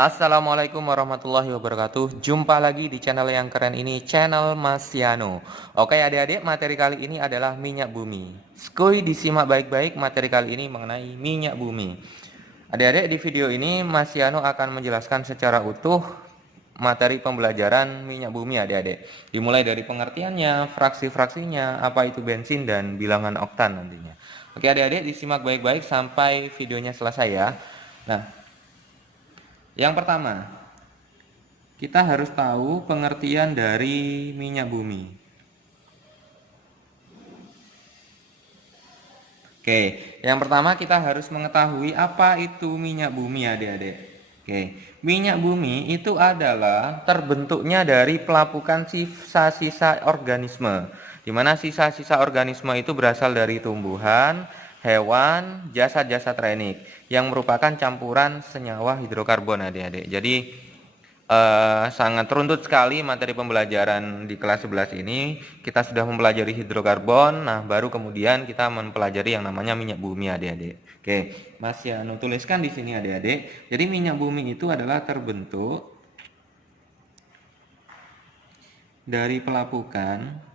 Assalamualaikum warahmatullahi wabarakatuh. Jumpa lagi di channel yang keren ini, channel Mas Yano. Oke adik-adik, materi kali ini adalah minyak bumi. Skuy disimak baik-baik, materi kali ini mengenai minyak bumi. Adik-adik, di video ini Mas Yano akan menjelaskan secara utuh materi pembelajaran minyak bumi adik-adik. Dimulai dari pengertiannya, fraksi-fraksinya, apa itu bensin, dan bilangan oktan nantinya. Oke adik-adik, disimak baik-baik sampai videonya selesai ya. Nah, yang pertama, kita harus tahu pengertian dari minyak bumi. Oke, yang pertama kita harus mengetahui apa itu minyak bumi adik-adik. Oke, minyak bumi itu adalah terbentuknya dari pelapukan sisa-sisa organisme, di mana sisa-sisa organisme itu berasal dari tumbuhan, hewan, jasad-jasad renik yang merupakan campuran senyawa hidrokarbon adik-adik. Jadi sangat runtut sekali materi pembelajaran di kelas 11 ini. Kita sudah mempelajari hidrokarbon, nah baru kemudian kita mempelajari yang namanya minyak bumi adik-adik. Oke, Mas Yano tuliskan di sini adik-adik. Jadi minyak bumi itu adalah terbentuk dari pelapukan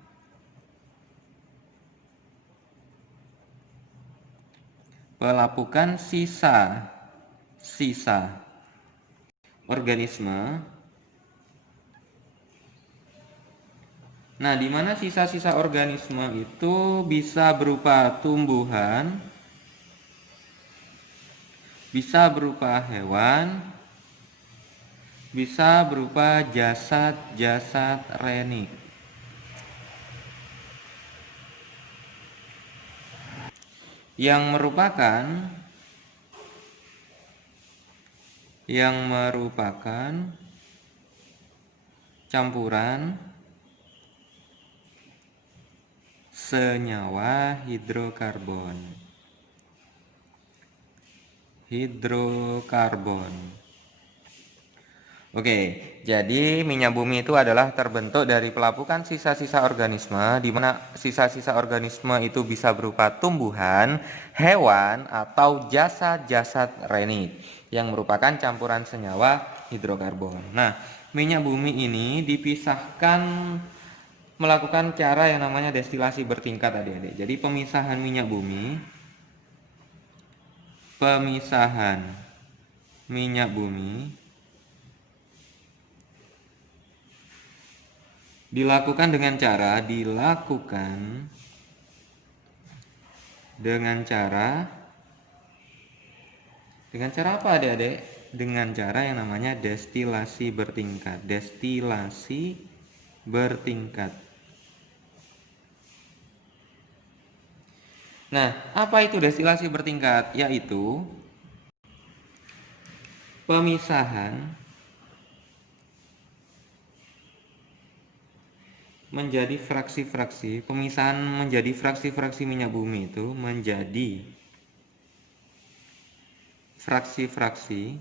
sisa-sisa organisme. Nah, di mana sisa-sisa organisme itu bisa berupa tumbuhan, bisa berupa hewan, bisa berupa jasad-jasad renik. Yang merupakan campuran senyawa hidrokarbon. Oke, jadi minyak bumi itu adalah terbentuk dari pelapukan sisa-sisa organisme, di mana sisa-sisa organisme itu bisa berupa tumbuhan, hewan, atau jasad-jasad renik yang merupakan campuran senyawa hidrokarbon. Nah, minyak bumi ini dipisahkan melakukan cara yang namanya destilasi bertingkat adik-adik. Jadi pemisahan minyak bumi dilakukan dengan cara apa adik-adik? Dengan cara yang namanya destilasi bertingkat. Nah, apa itu destilasi bertingkat? Yaitu pemisahan menjadi fraksi-fraksi minyak bumi itu menjadi fraksi-fraksi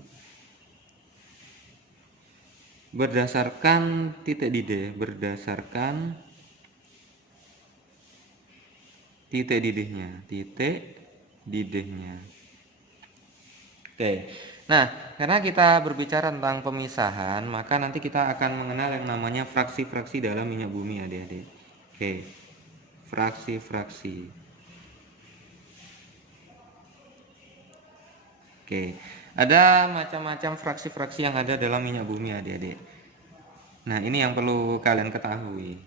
berdasarkan titik didihnya. Oke. Nah, karena kita berbicara tentang pemisahan, maka nanti kita akan mengenal yang namanya fraksi-fraksi dalam minyak bumi adik-adik. Oke. Fraksi-fraksi. Oke. Ada macam-macam fraksi-fraksi yang ada dalam minyak bumi adik-adik. Nah, ini yang perlu kalian ketahui.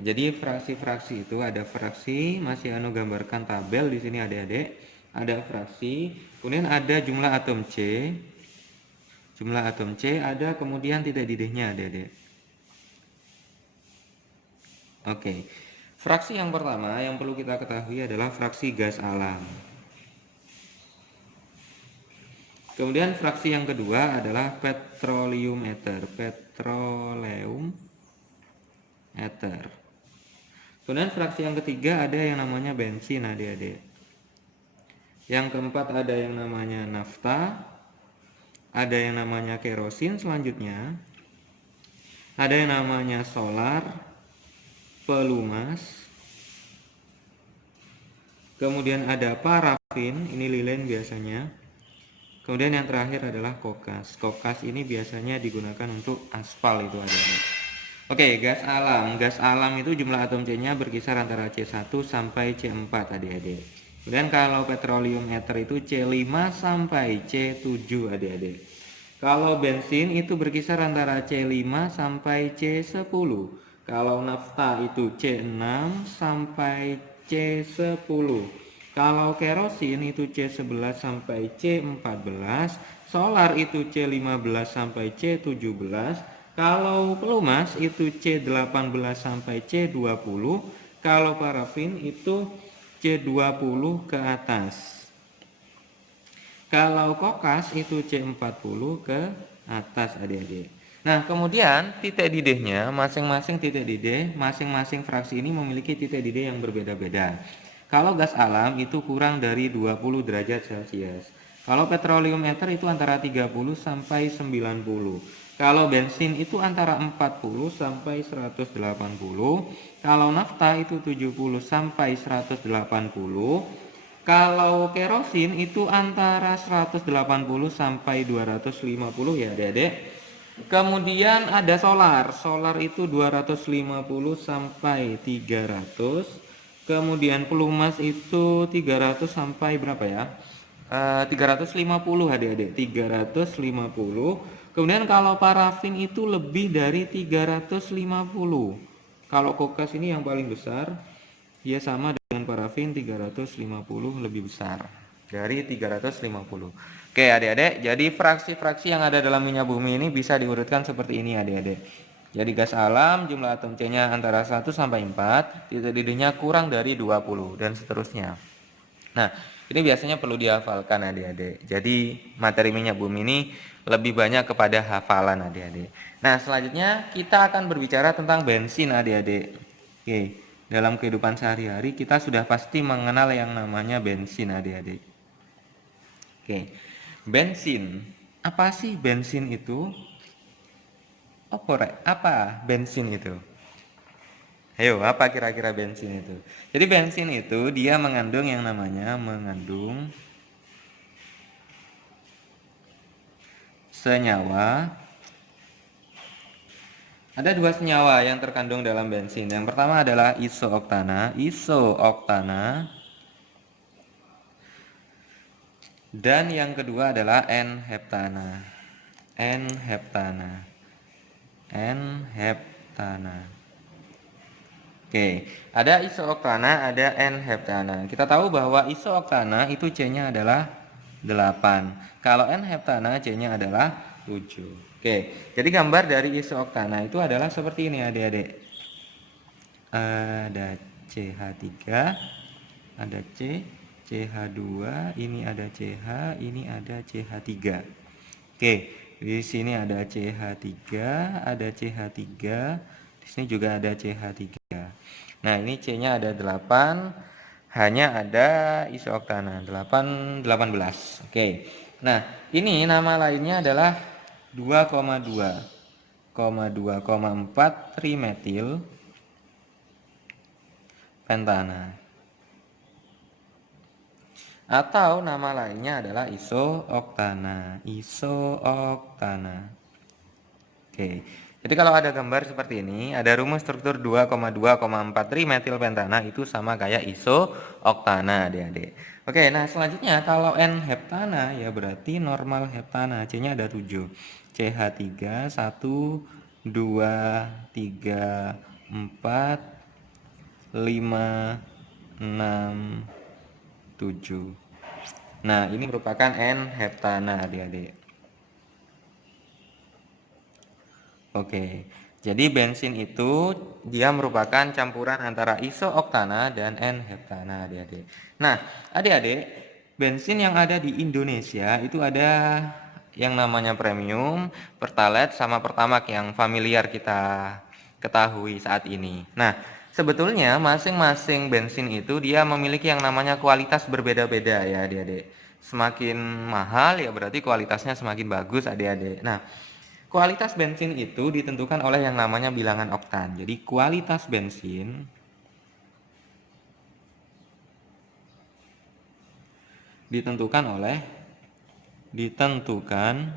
Jadi fraksi-fraksi itu ada fraksi, masih gambarkan tabel di sini adik-adik. Ada fraksi, kemudian ada jumlah atom C, ada kemudian titik didihnya adik-adik. Oke. Fraksi yang pertama yang perlu kita ketahui adalah fraksi gas alam. Kemudian fraksi yang kedua adalah petroleum ether. Kemudian fraksi yang ketiga ada yang namanya bensin adik-adik. Yang keempat ada yang namanya nafta, ada yang namanya kerosin selanjutnya, ada yang namanya solar, pelumas, kemudian ada parafin, ini lilin biasanya, Kemudian yang terakhir adalah kokas. Kokas ini biasanya digunakan untuk aspal itu adik-adik. Oke, gas alam. Gas alam itu jumlah atom C-nya berkisar antara C1 sampai C4 adik-adik. Kemudian kalau petroleum ether itu C5 sampai C7 adik-adik. Kalau bensin itu berkisar antara C5 sampai C10. Kalau nafta itu C6 sampai C10. Kalau kerosin itu C11 sampai C14, solar itu C15 sampai C17, kalau pelumas itu C18 sampai C20, kalau parafin itu C20 ke atas. Kalau kokas itu C40 ke atas adik-adik. Nah, kemudian titik didihnya, masing-masing titik didih, masing-masing fraksi ini memiliki titik didih yang berbeda-beda. Kalau gas alam itu kurang dari 20 derajat Celcius. Kalau petroleum ether itu antara 30 sampai 90. Kalau bensin itu antara 40 sampai 180. Kalau nafta itu 70 sampai 180. Kalau kerosin itu antara 180 sampai 250 ya Adik-adik. Kemudian ada solar. Solar itu 250 sampai 300. Kemudian pelumas itu 300 sampai berapa ya? 350 Adik-adik. 350. Kemudian kalau parafin itu lebih dari 350. Kalau kokas ini yang paling besar, dia sama dengan parafin 350 lebih besar dari 350. Oke adik-adik, jadi fraksi-fraksi yang ada dalam minyak bumi ini bisa diurutkan seperti ini adik-adik. Jadi gas alam jumlah atom C-nya antara 1 sampai 4, titik didihnya kurang dari 20 dan seterusnya. Nah, ini biasanya perlu dihafalkan adik-adik. Jadi materi minyak bumi ini lebih banyak kepada hafalan adik-adik. Nah, selanjutnya kita akan berbicara tentang bensin adik-adik. Oke, dalam kehidupan sehari-hari kita sudah pasti mengenal yang namanya bensin adik-adik. Oke, bensin. Apa sih bensin itu? Apa bensin itu? Ayo, apa kira-kira bensin itu? Jadi bensin itu dia mengandung yang namanya senyawa. Ada dua senyawa yang terkandung dalam bensin. Yang pertama adalah isooktana, dan yang kedua adalah N-heptana. Oke, ada isooktana, ada N-heptana. Kita tahu bahwa isooktana itu C-nya adalah 8. Kalau N-heptana C-nya adalah 7. Oke, jadi gambar dari isooktana itu adalah seperti ini adik-adik. Ada CH3, ada C, CH2, ini ada CH, ini ada CH3. Oke, di sini ada CH3, ada CH3, di sini juga ada CH3. Nah, ini C-nya ada 8, hanya ada isooktana 18. Oke. Nah, ini nama lainnya adalah 2,4 trimetil pentana. Atau nama lainnya adalah isooktana. Oke. Jadi kalau ada gambar seperti ini, ada rumus struktur 2,4 trimetil pentana itu sama kayak isooktana, adik-adik. Oke, nah selanjutnya kalau N-heptana ya berarti normal heptana, C-nya ada 7. CH3 1 2 3 4 5 6 7. Nah, ini merupakan N-heptana, adik-adik. Oke, jadi bensin itu dia merupakan campuran antara isooktana dan N-heptana adik-adik. Nah, adik-adik, bensin yang ada di Indonesia itu ada yang namanya premium, pertalite, sama pertamax yang familiar kita ketahui saat ini. Nah, sebetulnya masing-masing bensin itu dia memiliki yang namanya kualitas berbeda-beda ya adik-adik. Semakin mahal ya berarti kualitasnya semakin bagus adik-adik. Nah, kualitas bensin itu ditentukan oleh yang namanya bilangan oktan. Jadi kualitas bensin ditentukan oleh ditentukan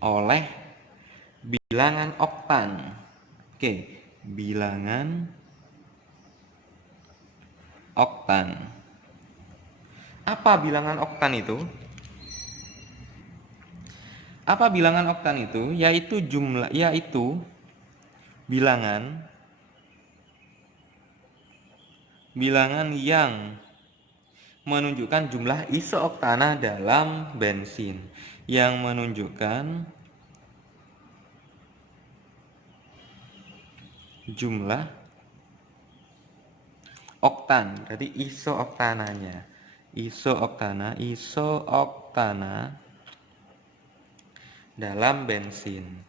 oleh bilangan oktan. Oke, bilangan oktan. Apa bilangan oktan itu? Apa bilangan oktan itu? Yaitu bilangan yang menunjukkan jumlah isooktana dalam bensin, yang menunjukkan jumlah oktan, berarti isooktana dalam bensin.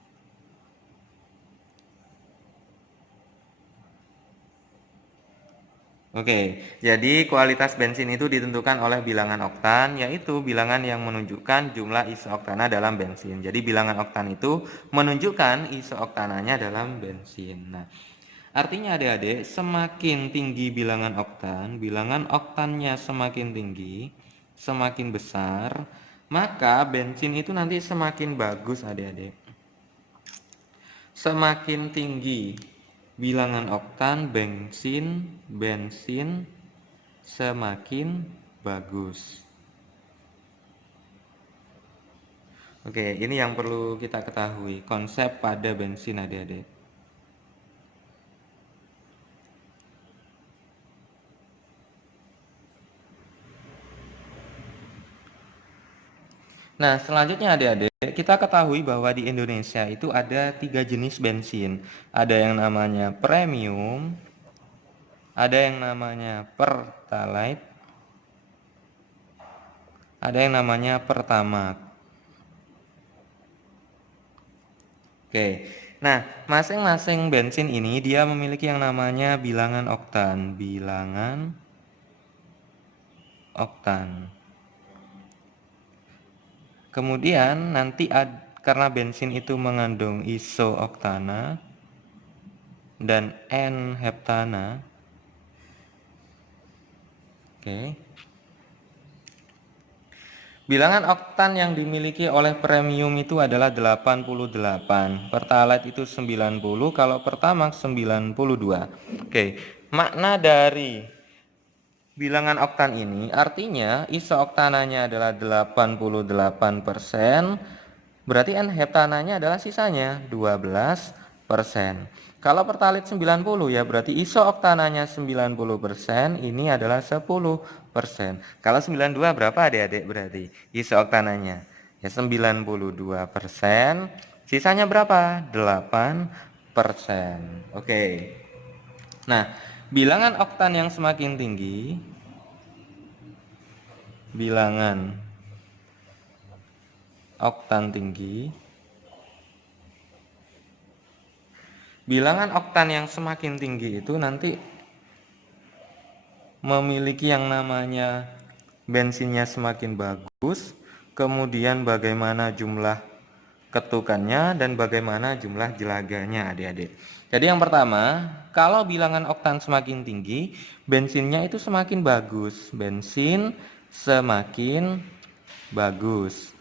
Oke, jadi kualitas bensin itu ditentukan oleh bilangan oktan, yaitu bilangan yang menunjukkan jumlah isooktana dalam bensin. Jadi bilangan oktan itu menunjukkan isooktananya dalam bensin. Nah, artinya adik-adik, semakin tinggi bilangan oktannya semakin tinggi, semakin besar, maka bensin itu nanti semakin bagus adik-adik. Semakin tinggi bilangan oktan bensin semakin bagus. Oke, ini yang perlu kita ketahui, konsep pada bensin adik-adik. Nah, selanjutnya adik-adik, kita ketahui bahwa di Indonesia itu ada 3 jenis bensin. Ada yang namanya premium, ada yang namanya pertalite, ada yang namanya pertamax. Oke, nah masing-masing bensin ini dia memiliki yang namanya bilangan oktan. Kemudian nanti karena bensin itu mengandung isooktana dan N-heptana. Oke. Bilangan oktan yang dimiliki oleh premium itu adalah 88, pertalite itu 90, kalau pertamax 92. Oke, makna dari bilangan oktan ini artinya isooktananya adalah 88%, berarti N-heptananya adalah sisanya 12%. Kalau pertalite 90 ya berarti isooktananya 90%, ini adalah 10%. Kalau 92 berapa adik-adik berarti isooktananya? Ya 92%, sisanya berapa? 8%. Oke. Nah, bilangan oktan yang semakin tinggi, bilangan oktan tinggi, bilangan oktan yang semakin tinggi itu nanti memiliki yang namanya bensinnya semakin bagus, kemudian bagaimana jumlah ketukannya dan bagaimana jumlah jelaganya adik-adik. Jadi yang pertama, kalau bilangan oktan semakin tinggi, bensinnya itu semakin bagus. Bensin semakin bagus.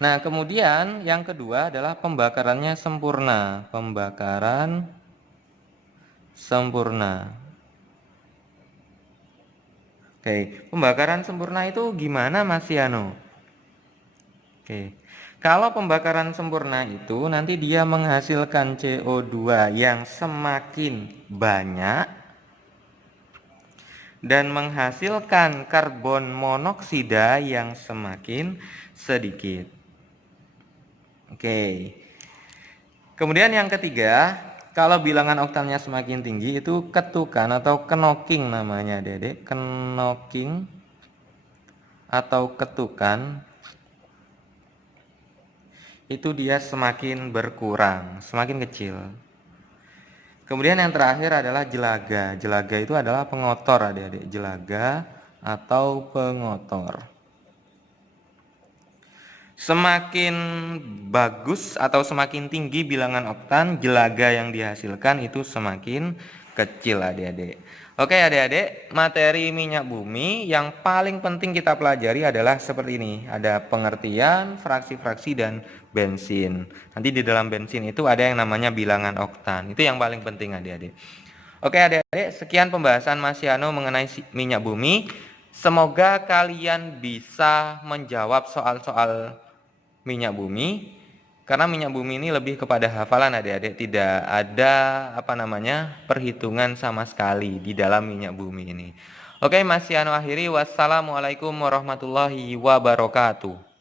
Nah, kemudian yang kedua adalah pembakarannya sempurna. Pembakaran sempurna. Oke, pembakaran sempurna itu gimana Mas Yano? Oke. Kalau pembakaran sempurna itu nanti dia menghasilkan CO2 yang semakin banyak dan menghasilkan karbon monoksida yang semakin sedikit. Oke. Kemudian yang ketiga, kalau bilangan oktannya semakin tinggi itu ketukan atau knocking namanya, Dedek. Knocking atau ketukan itu dia semakin berkurang, semakin kecil. Kemudian yang terakhir adalah jelaga. Jelaga itu adalah pengotor, Adik-adik. Jelaga atau pengotor. Semakin bagus atau semakin tinggi bilangan oktan, jelaga yang dihasilkan itu semakin kecil adik-adik. Oke adik-adik, materi minyak bumi yang paling penting kita pelajari adalah seperti ini. Ada pengertian, fraksi-fraksi, dan bensin. Nanti di dalam bensin itu ada yang namanya bilangan oktan. Itu yang paling penting adik-adik. Oke adik-adik, sekian pembahasan Mas Yano mengenai minyak bumi. Semoga kalian bisa menjawab soal-soal minyak bumi. Karena minyak bumi ini lebih kepada hafalan adik-adik, tidak ada perhitungan sama sekali di dalam minyak bumi ini. Oke, Mas Yano akhiri. Wassalamualaikum warahmatullahi wabarakatuh.